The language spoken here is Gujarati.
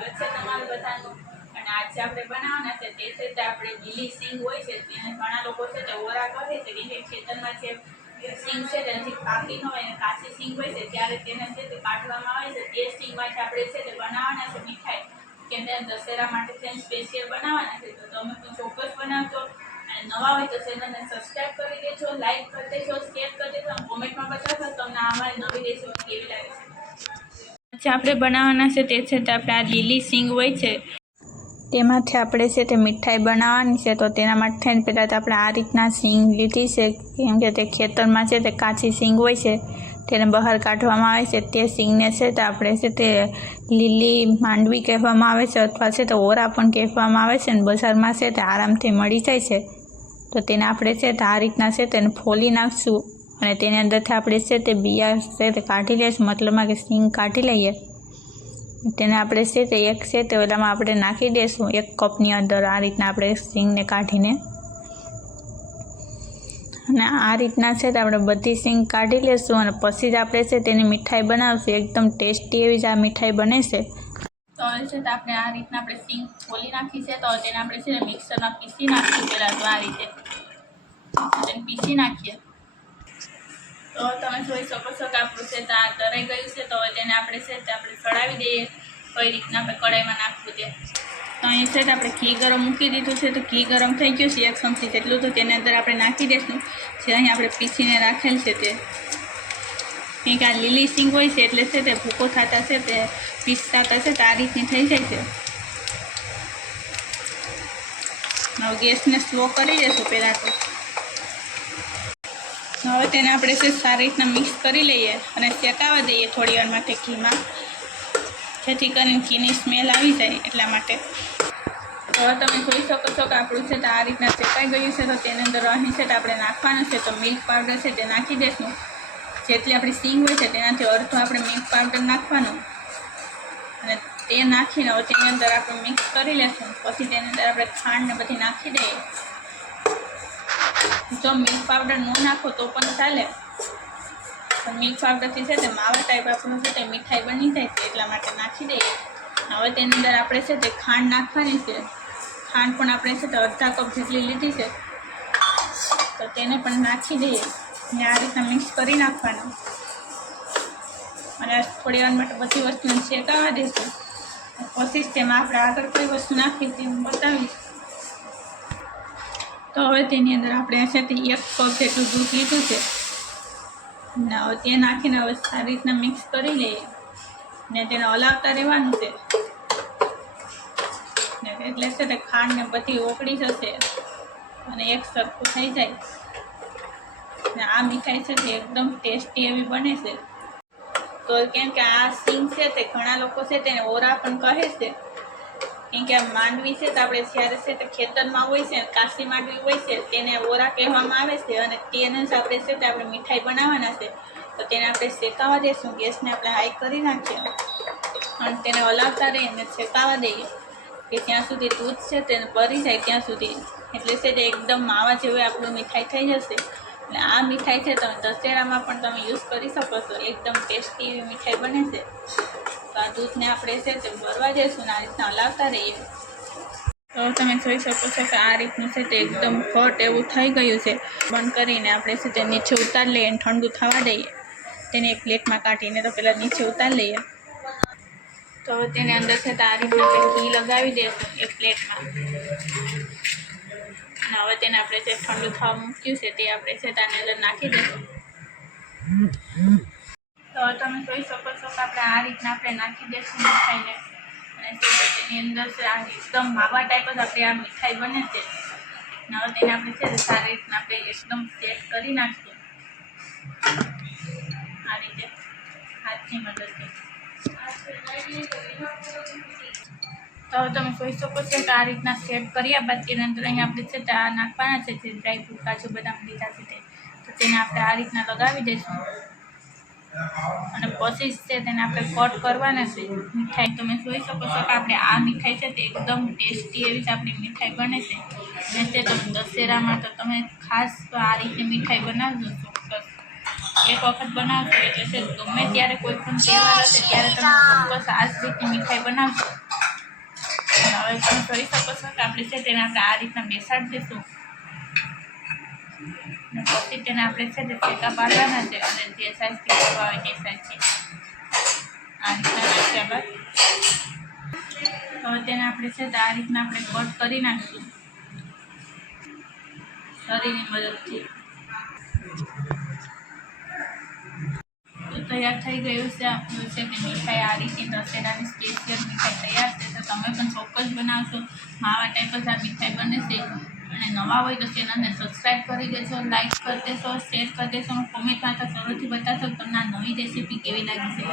સ્વાગત છે તમારું બધાનું. અને આજે આપણે બનાવવાના છે તે છે તે આપણે લીલી સિંગ હોય છે ત્યાં ઘણા લોકો છે તે ઓરા કહે છે, કે ખેતરમાં જે સિંગ છે તેનાથી પાકી ન હોય અને કાચી સિંગ હોય છે, ત્યારે તેને છે તે કાઢવામાં આવે છે. તે સિંગમાંથી આપણે છે તે બનાવવાના છે મીઠાઈ. કે તે દશેરા માટે છે સ્પેશિયલ બનાવવાના છે, તો તમે પણ ચોક્કસ બનાવજો. અને નવા હોય તો ચેનલને સબસ્ક્રાઇબ કરી દેજો લાઇક કરી દેજો શેર કરી દેજો કોમેન્ટમાં બતાવશો તમને અમારી નવી રેસીપી કેવી લાગે છે. જે આપણે બનાવવાના છે તે છે તે આપણે આ લીલી સિંગ હોય છે. તેમાંથી આપણે છે તે મીઠાઈ બનાવવાની છે તો તેના માટે પહેલાં તો આપણે આ રીતના સિંગ લીધી છે. કેમ કે તે ખેતરમાં છે તે કાચી સિંગ હોય છે. તેને બહાર કાઢવામાં આવે છે. તે સિંગને છે તે આપણે છે તે લીલી માંડવી કહેવામાં આવે છે અથવા છે તે ઓરા પણ કહેવામાં આવે છે અને બજારમાં છે તે આરામથી મળી જાય છે. તો તેને આપણે છે તે આ રીતના છે તેને ફોલી નાખશું. અને તેની અંદરથી આપણે છે તે બિયા છે તે કાઢી લઈશું મતલબમાં કે સિંગ કાઢી લઈએ. તેને આપણે છે તે એક છે તે ઓલામાં આપણે નાખી દઈશું એક કપની અંદર આ રીતના આપણે સિંગને કાઢીને. અને આ રીતના છે તે આપણે બધી સિંગ કાઢી લેશું અને પછી જ આપણે છે તેની મીઠાઈ બનાવશું, એકદમ ટેસ્ટી એવી જ આ મીઠાઈ બને છે. તો છે તો આપણે આ રીતના આપણે સિંગ ખોલી નાખી છે, તો તેને આપણે છે મિક્સરમાં પીસી નાખીએ પહેલાં તો આ રીતે. પીસી નાખીએ. તો તમે જોઈ શકો છો કે આપણું છે આ તરાઈ ગયું છે, તો તેને આપણે છે તે આપણે ચડાવી દઈએ. કઈ રીતના આપણે કઢાઈમાં નાખવું તે તો અહીં છે આપણે ઘી ગરમ મૂકી દીધું છે, તો ઘી ગરમ થઈ ગયું છે, એક ચમચી જેટલું, તો તેની અંદર આપણે નાખી દઈશું જે અહીં આપણે પીસીને રાખેલ છે તે. કંઈક આ લીલી સિંગ હોય છે, એટલે છે તે ભૂકો થતા છે, તે પીસતા છે, તો આ રીતની થઈ જાય છે. હવે ગેસને સ્લો કરી દેશું પહેલાં તો હવે તેને આપણે સારી રીતના મિક્સ કરી લઈએ અને શેકાવા દઈએ થોડી વાર માટે ઘીમાં, જેથી કરીને ઘીની સ્મેલ આવી જાય એટલા માટે. હવે તમે જોઈ શકો છો કે આપણું છે તો આ રીતના શેકાઈ ગયું છે તો તેની અંદર અહીં છે તો આપણે નાખવાનું છે તો મિલ્ક પાવડર છે તે નાખી દઈશું જેટલી આપણી સિંગ હોય છે તેનાથી અર્ધો આપણે મિલ્ક પાવડર નાખવાનું. અને તે નાખીને હવે તેની અંદર આપણે મિક્સ કરી લેશું. પછી તેની અંદર આપણે ખાંડ ને બધી નાખી દઈએ. જો મિલ્ક પાવડર ન નાખો તો પણ ચાલે. પણ મિલ્ક પાવડરથી છે તે માવા ટાઈપ આપણું છે તે મીઠાઈ બની જાય છે એટલા માટે નાખી દઈએ. હવે તેની અંદર આપણે છે તે ખાંડ નાખવાની છે. ખાંડ પણ આપણે છે તે અડધા કપ જેટલી લીધી છે. તો તેને પણ નાખી દઈએ. ને આ રીતના મિક્સ કરી નાખવાનું. અને થોડી વાર માટે બધી વસ્તુને શેકાવા દઈશું પછી જ તેમાં આપણે આગળ કોઈ વસ્તુ નાખી તે હું બતાવીશ. તો હવે તેની અંદર આપણે છે તે એક કપ જેટલું દૂધ લીધું છે. ને હવે તે નાખીને હવે સારી રીતના મિક્સ કરી લઈએ. ને તેને હલાવતા રહેવાનું છે. ને એટલે છે તે ખાંડ ને બધી ઓગળી જશે અને એક સરખું થઈ જાય. ને આ મીઠાઈ છે તે એકદમ ટેસ્ટી એવી બને છે. તો કેમ કે આ સિંગ છે તે ઘણા લોકો છે તેને ઓરા પણ કહે છે. કેમ કે માંડવી છે તો આપણે જ્યારે છે તે ખેતરમાં હોય છે, કાશી માંડવી હોય છે, તેને ઓરા કહેવામાં આવે છે અને તેને જ આપણે છે તે આપણે મીઠાઈ બનાવવાના છે. તો તેને આપણે શેકાવા દઈશું ગેસને આપણે હાઈ કરી નાખીએ અને તેને હલાવતા રહીને શેકાવા દઈએ કે જ્યાં સુધી દૂધ છે તેને ભરી જાય ત્યાં સુધી. એટલે છે તે એકદમ માવા જેવું આપણું મીઠાઈ થઈ જશે. અને આ મીઠાઈ છે તમે દશેરામાં પણ તમે યુઝ કરી શકો છો. એકદમ ટેસ્ટી એવી મીઠાઈ બને છે. તો આ દૂધને આપણે છે તે ભરવા જઈશું ને આ રીતના હલાવતા રહીએ. તો તમે જોઈ શકો છો કે આ રીતનું છે તે એકદમ ઘટ એવું થઈ ગયું છે. બંધ કરીને આપણે છે તે નીચે ઉતારી લઈએ અને ઠંડુ થવા દઈએ. તેને એક પ્લેટમાં કાઢીને તો પહેલાં નીચે ઉતારી લઈએ. તો તેની અંદર છે તે આ રીતના આપણે ઘી લગાવી દેવું એક પ્લેટમાં. હવે તેને આપણે જે ઠંડુ થવા મૂક્યું છે તે આપણે છે તેની અંદર નાખી દઈશું તો તમે જોઈ શકો છો કે આપણે આ રીતના આપણે નાખી દઈશું મીઠાઈને. અને તેની અંદર છે આ એકદમ માવા ટાઈપ જ આપણે આ મીઠાઈ બને છે. હવે તેને આપણે છે સારી રીતના આપણે એકદમ સેટ કરી નાખીએ. આ રીતે. હાથની મદદથી. તો તમે જોઈ શકો છો કે આ રીતના સેટ કર્યા બાદ તેની અંદર અહીંયા આપણે છે તે નાખવાના છે, જે ડ્રાયફ્રૂટ કાજુ બદામ લીધા છે તે. તો તેને આપણે આ રીતના લગાવી દઈશું અને પછી છે તેને આપણે કટ કરવાના છે. મીઠાઈ તમે જોઈ શકો છો કે આપણે આ મીઠાઈ છે તે એકદમ ટેસ્ટી એવી જ આપણી મીઠાઈ બને છે. અને તે દશેરામાં તો તમે ખાસ તો આ રીતે મીઠાઈ બનાવજો ચોક્કસ. એક વખત બનાવશો એટલે છે ગમે ત્યારે કોઈ પણ તહેવાર હશે ત્યારે તમે ચોક્કસ આ જ રીતની મીઠાઈ બનાવશો હવે તમે જોઈ શકો છો કે આપણે છે તેને આપણે આ રીતના બેસાડી દઈશું પછી તેને આપણે છે તે ફેંકા પાડવાના છે અને જે સાઈઝથી કરવા હોય તે સાઈઝથી આ રીતના હવે તેને આપણે છે આ રીતના આપણે કટ કરી નાખીશું. શરીરની મદદથી. તૈયાર થઈ ગયું છે આપણું છે કે મીઠાઈ. આ રીતે દશેરાની સ્પેશિયલ મીઠાઈ તૈયાર છે. તો તમે પણ ચોક્કસ બનાવશો. માવા ટાઈપ જ આ મીઠાઈ બને છે. અને નવા હોય તો ચેનલને સબસ્ક્રાઈબ કરી દેશો લાઈક કરી દેશો શેર કરી દેશો કોમેન્ટમાં તો જરૂરથી બતાવશો તમને નવી રેસીપી કેવી લાગી છે.